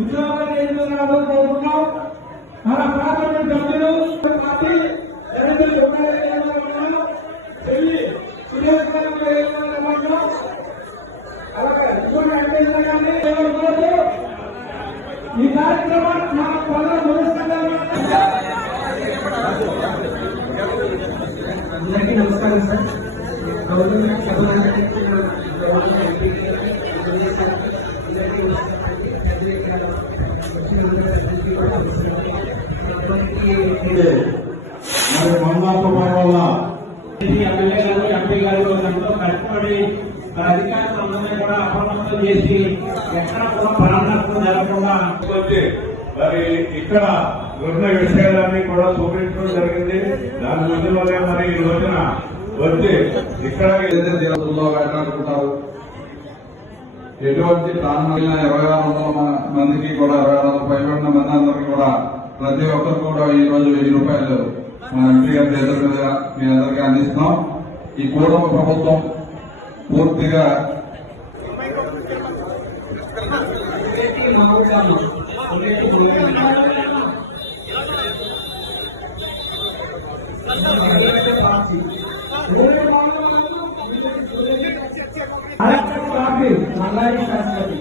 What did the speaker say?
ఉద్యోగాలు చేస్తున్నారో కోరుకున్నాం. మన పార్లమెంట్ సభ్యులు పార్టీ ఈ కార్యక్రమాన్ని మన పనులు అందరికీ నమస్కారం సార్. మరి మన్నాపడం వల్ల ఎమ్మెల్యే గారు ఎంపీ గారు దాంట్లో కష్టపడి అధికారులందరినీ కూడా అప్రమత్తం చేసి ఎక్కడ కూడా ప్రాణనష్టం జరగకుండా మరి ఇక్కడ ఉన్న విషయాలన్నీ కూడా చూపించడం జరిగింది. దాని మధ్యలోనే మరి ఈ రోజున వచ్చి ఇక్కడ జీవితంలో వేటాడుకుంటారు. ఎటువంటి ప్రాణమైన 26 మందికి కూడా 26 పైబడిన మంది అందరికీ కూడా ప్రతి ఒక్కరు కూడా ఈ రోజు 1000 రూపాయలు మన ఎంపీ గారి చేతుల మీద మీ అందరికీ అందిస్తున్నాం. ఈ కూటమి ప్రభుత్వం పూర్తిగా మల్లారి శాస్త్రి